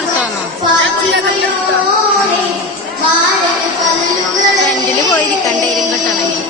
കൊടുത്തോന്നോ ഫ്രണ്ടിൽ പോയിരിക്കണ്ടേരും കിട്ടണമെങ്കിൽ